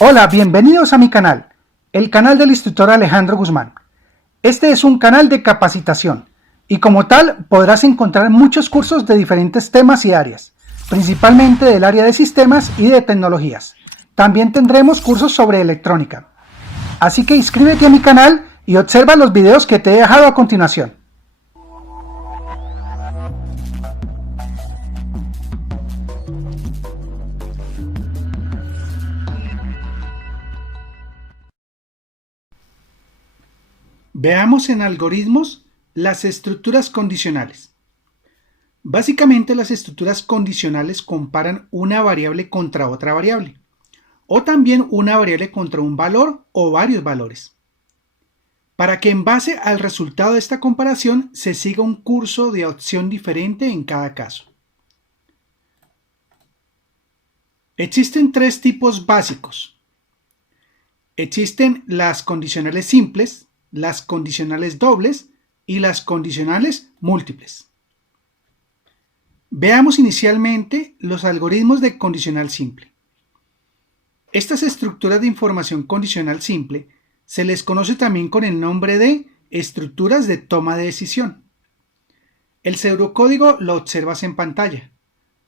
Hola, bienvenidos a mi canal, el canal del instructor Alejandro Guzmán. Este es un canal de capacitación y como tal podrás encontrar muchos cursos de diferentes temas y áreas, principalmente del área de sistemas y de tecnologías. También tendremos cursos sobre electrónica. Así que inscríbete a mi canal y observa los videos que te he dejado a continuación. Veamos en algoritmos las estructuras condicionales. Básicamente las estructuras condicionales comparan una variable contra otra variable, o también una variable contra un valor o varios valores, para que en base al resultado de esta comparación se siga un curso de opción diferente en cada caso. Existen tres tipos básicos. Existen las condicionales simples, las condicionales dobles y las condicionales múltiples. Veamos inicialmente los algoritmos de condicional simple. Estas estructuras de información condicional simple se les conoce también con el nombre de estructuras de toma de decisión. El pseudocódigo lo observas en pantalla.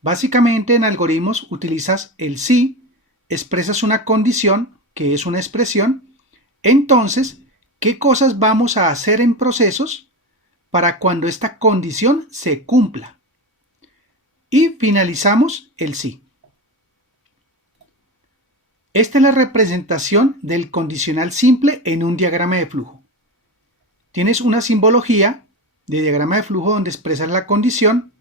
Básicamente en algoritmos utilizas el si, expresas una condición, que es una expresión, entonces, ¿qué cosas vamos a hacer en procesos para cuando esta condición se cumpla? Y finalizamos el si. Esta es la representación del condicional simple en un diagrama de flujo. Tienes una simbología de diagrama de flujo donde expresas la condición.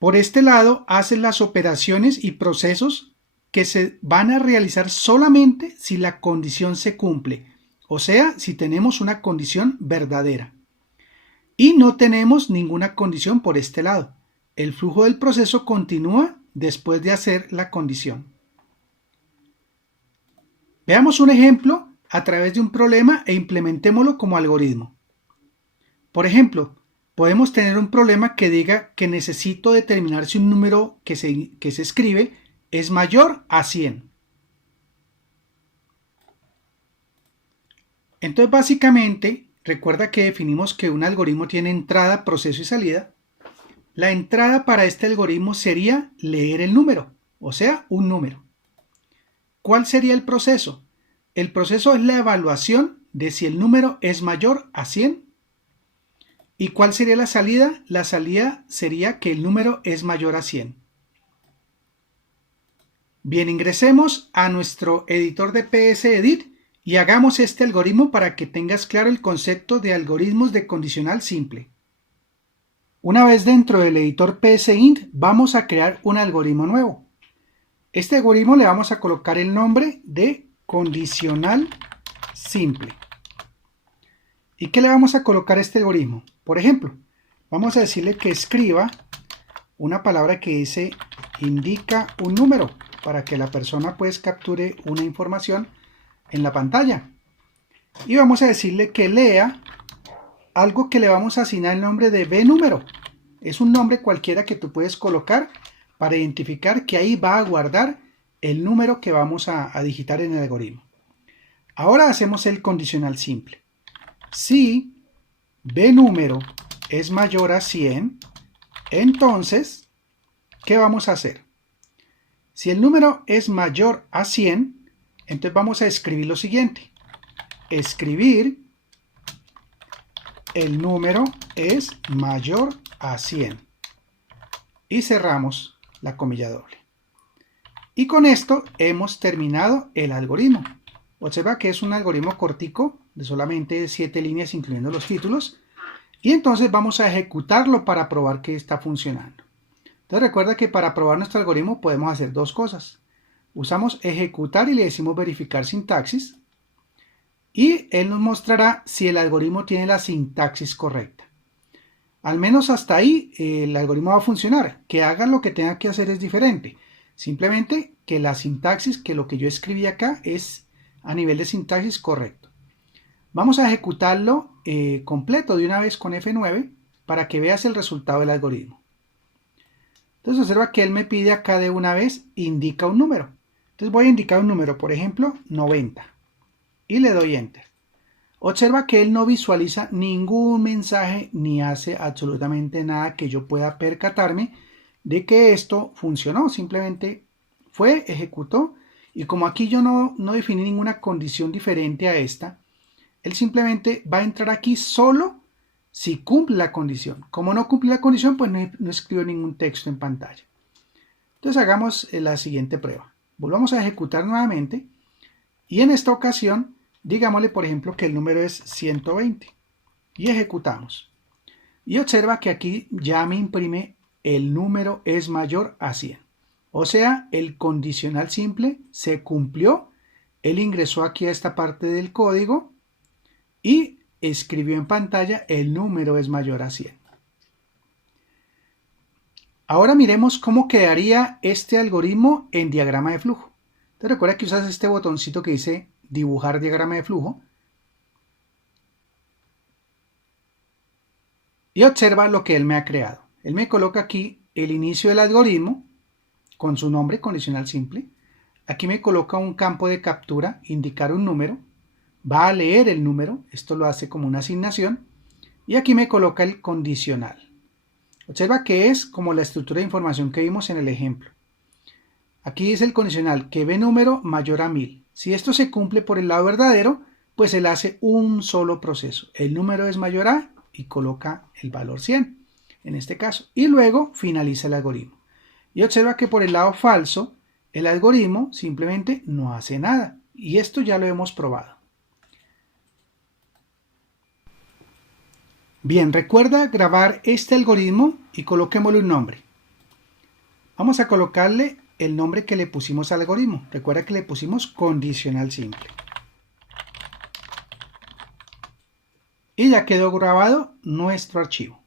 Por este lado haces las operaciones y procesos que se van a realizar solamente si la condición se cumple, o sea, si tenemos una condición verdadera. Y no tenemos ninguna condición por este lado. El flujo del proceso continúa después de hacer la condición. Veamos un ejemplo a través de un problema e implementémoslo como algoritmo. Por ejemplo, podemos tener un problema que diga que necesito determinar si un número que se escribe es mayor a 100. Entonces, básicamente, recuerda que definimos que un algoritmo tiene entrada, proceso y salida. La entrada para este algoritmo sería leer el número, o sea, un número. ¿Cuál sería el proceso? El proceso es la evaluación de si el número es mayor a 100. ¿Y cuál sería la salida? La salida sería que el número es mayor a 100. Bien, ingresemos a nuestro editor de PSEdit y hagamos este algoritmo para que tengas claro el concepto de algoritmos de condicional simple. Una vez dentro del editor PSEint, vamos a crear un algoritmo nuevo. Este algoritmo le vamos a colocar el nombre de condicional simple. ¿Y qué le vamos a colocar a este algoritmo? Por ejemplo, vamos a decirle que escriba una palabra que dice indica un número para que la persona pues capture una información en la pantalla. Y vamos a decirle que lea algo que le vamos a asignar el nombre de bnúmero. Es un nombre cualquiera que tú puedes colocar para identificar que ahí va a guardar el número que vamos a digitar en el algoritmo. Ahora hacemos el condicional simple. Si bnúmero es mayor a 100, entonces, ¿qué vamos a hacer? Si el número es mayor a 100, entonces vamos a escribir lo siguiente. Escribir el número es mayor a 100. Y cerramos la comilla doble. Y con esto hemos terminado el algoritmo. Observa que es un algoritmo cortico de solamente 7 líneas incluyendo los títulos. Y entonces vamos a ejecutarlo para probar que está funcionando. Entonces recuerda que para probar nuestro algoritmo podemos hacer dos cosas. Usamos ejecutar y le decimos verificar sintaxis. Y él nos mostrará si el algoritmo tiene la sintaxis correcta. Al menos hasta ahí el algoritmo va a funcionar. Que haga lo que tenga que hacer es diferente. Simplemente que la sintaxis, que lo que yo escribí acá es a nivel de sintaxis correcto. Vamos a ejecutarlo completo de una vez con F9 para que veas el resultado del algoritmo. Entonces observa que él me pide acá de una vez indica un número. Entonces voy a indicar un número, por ejemplo, 90, y le doy Enter. Observa que él no visualiza ningún mensaje ni hace absolutamente nada que yo pueda percatarme de que esto funcionó. Simplemente fue, ejecutó, y como aquí yo no definí ninguna condición diferente a esta, él simplemente va a entrar aquí solo si cumple la condición. Como no cumple la condición, pues no escribo ningún texto en pantalla. Entonces hagamos la siguiente prueba. Volvamos a ejecutar nuevamente y en esta ocasión digámosle por ejemplo que el número es 120 y ejecutamos. Y observa que aquí ya me imprime el número es mayor a 100. O sea, el condicional simple se cumplió. Él ingresó aquí a esta parte del código y escribió en pantalla el número es mayor a 100. Ahora miremos cómo quedaría este algoritmo en diagrama de flujo. Entonces recuerda que usas este botoncito que dice dibujar diagrama de flujo y observa lo que él me ha creado. Él me coloca aquí el inicio del algoritmo con su nombre condicional simple. Aquí me coloca un campo de captura, indicar un número. Va a leer el número, esto lo hace como una asignación. Y aquí me coloca el condicional. Observa que es como la estructura de información que vimos en el ejemplo. Aquí dice el condicional que b número mayor a 1000. Si esto se cumple por el lado verdadero, pues él hace un solo proceso. El número es mayor a y coloca el valor 100 en este caso. Y luego finaliza el algoritmo. Y observa que por el lado falso, el algoritmo simplemente no hace nada. Y esto ya lo hemos probado. Bien, recuerda grabar este algoritmo y coloquémosle un nombre. Vamos a colocarle el nombre que le pusimos al algoritmo. Recuerda que le pusimos condicional simple. Y ya quedó grabado nuestro archivo.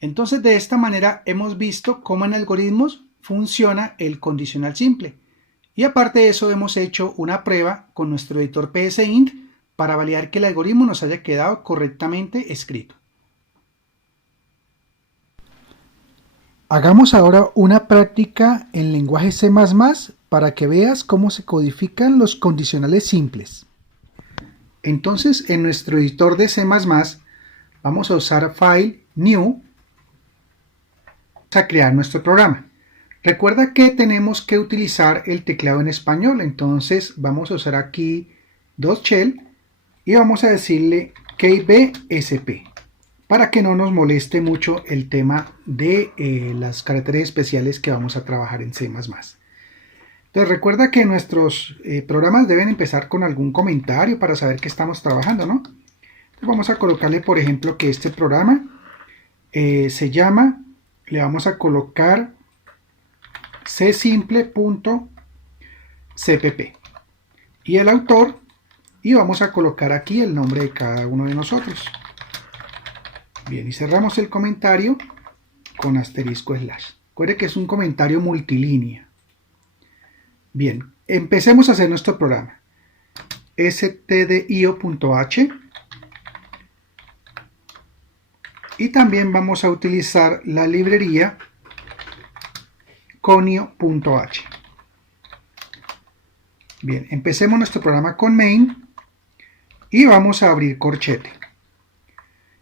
Entonces de esta manera hemos visto cómo en algoritmos funciona el condicional simple. Y aparte de eso hemos hecho una prueba con nuestro editor PSInt para validar que el algoritmo nos haya quedado correctamente escrito. Hagamos ahora una práctica en lenguaje C++ para que veas cómo se codifican los condicionales simples. Entonces, en nuestro editor de C++ vamos a usar File, New, a crear nuestro programa. Recuerda que tenemos que utilizar el teclado en español, entonces vamos a usar aquí .shell y vamos a decirle KBSP. Para que no nos moleste mucho el tema de las caracteres especiales que vamos a trabajar en C++. Entonces recuerda que nuestros programas deben empezar con algún comentario para saber que estamos trabajando, ¿no? Entonces vamos a colocarle, por ejemplo, que este programa se llama, le vamos a colocar csimple.cpp y el autor, y vamos a colocar aquí el nombre de cada uno de nosotros. Bien, y cerramos el comentario con asterisco slash. Recuerde que es un comentario multilínea. Bien, empecemos a hacer nuestro programa. stdio.h y también vamos a utilizar la librería conio.h. Bien, empecemos nuestro programa con main y vamos a abrir corchete.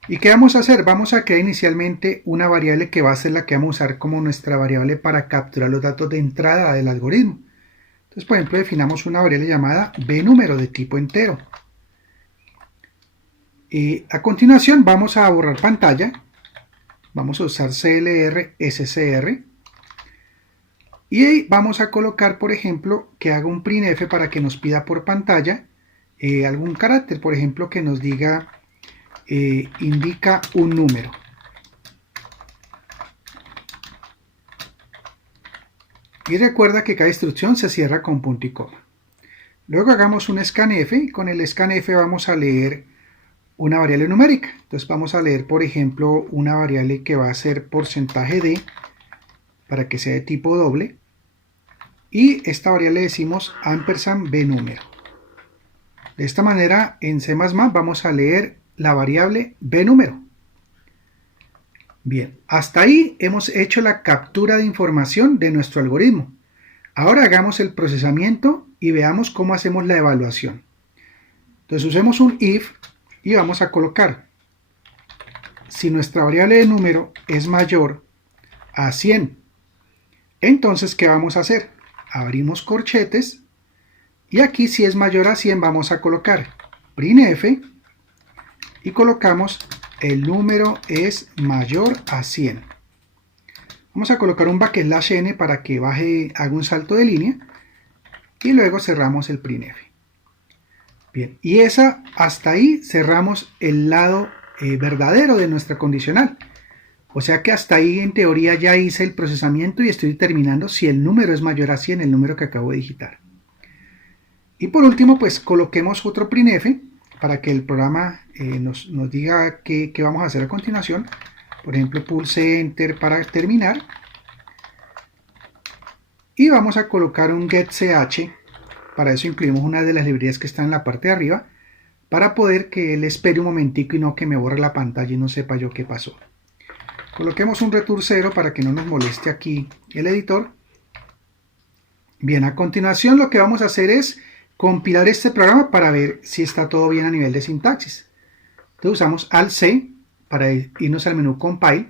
¿Y qué vamos a hacer? Vamos a crear inicialmente una variable que va a ser la que vamos a usar como nuestra variable para capturar los datos de entrada del algoritmo. Entonces, por ejemplo, definamos una variable llamada bnúmero de tipo entero. Y a continuación vamos a borrar pantalla. Vamos a usar clr scr. Y vamos a colocar, por ejemplo, que haga un printf para que nos pida por pantalla algún carácter, por ejemplo, que nos diga indica un número. Y recuerda que cada instrucción se cierra con punto y coma. Luego hagamos un scanf y con el scanf vamos a leer una variable numérica. Entonces vamos a leer, por ejemplo, una variable que va a ser porcentaje de, para que sea de tipo doble. Y esta variable le decimos ampersand bnúmero. De esta manera en C++ vamos a leer la variable bnúmero. Bien, hasta ahí hemos hecho la captura de información de nuestro algoritmo. Ahora hagamos el procesamiento y veamos cómo hacemos la evaluación. Entonces usemos un if y vamos a colocar, si nuestra variable de número es mayor a 100, entonces ¿qué vamos a hacer? Abrimos corchetes y aquí si es mayor a 100 vamos a colocar printf y colocamos el número es mayor a 100. Vamos a colocar un \n para que haga un salto de línea y luego cerramos el printf. Bien, y hasta ahí cerramos el lado verdadero de nuestra condicional. O sea que hasta ahí en teoría ya hice el procesamiento y estoy determinando si el número es mayor a 100, el número que acabo de digitar. Y por último, pues coloquemos otro printf para que el programa nos diga qué vamos a hacer a continuación. Por ejemplo, pulse Enter para terminar. Y vamos a colocar un getch. Para eso incluimos una de las librerías que está en la parte de arriba, para poder que él espere un momentico y no que me borre la pantalla y no sepa yo qué pasó. Coloquemos un return 0 para que no nos moleste aquí el editor. Bien, a continuación lo que vamos a hacer es compilar este programa para ver si está todo bien a nivel de sintaxis. Entonces usamos Alt+C para irnos al menú Compile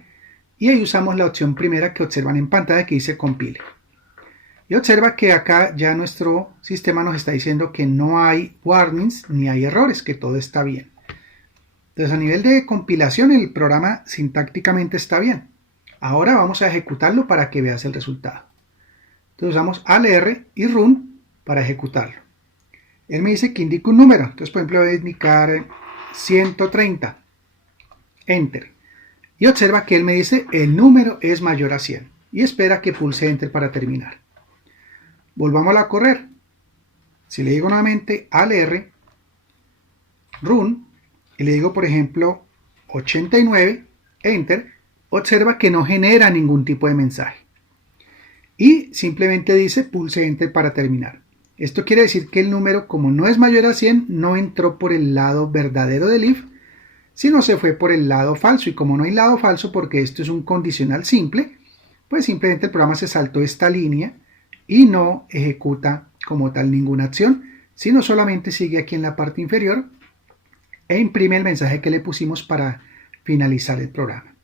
y ahí usamos la opción primera que observan en pantalla que dice Compile. Y observa que acá ya nuestro sistema nos está diciendo que no hay warnings ni hay errores, que todo está bien. Entonces a nivel de compilación el programa sintácticamente está bien. Ahora vamos a ejecutarlo para que veas el resultado. Entonces usamos ALR y Run para ejecutarlo. Él me dice que indique un número. Entonces por ejemplo voy a indicar 130. Enter. Y observa que él me dice el número es mayor a 100. Y espera que pulse Enter para terminar. Volvámosla a correr. Si le digo nuevamente ALR, Run, y le digo por ejemplo 89, Enter, observa que no genera ningún tipo de mensaje. Y simplemente dice pulse Enter para terminar. Esto quiere decir que el número, como no es mayor a 100, no entró por el lado verdadero del if, sino se fue por el lado falso. Y como no hay lado falso, porque esto es un condicional simple, pues simplemente el programa se saltó esta línea y no ejecuta como tal ninguna acción, sino solamente sigue aquí en la parte inferior e imprime el mensaje que le pusimos para finalizar el programa.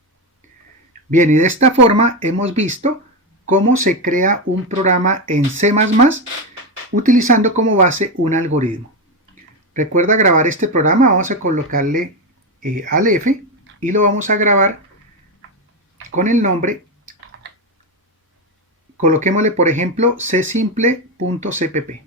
Bien, y de esta forma hemos visto cómo se crea un programa en C++ utilizando como base un algoritmo. Recuerda grabar este programa, vamos a colocarle ALF y lo vamos a grabar con el nombre. Coloquémosle por ejemplo csimple.cpp.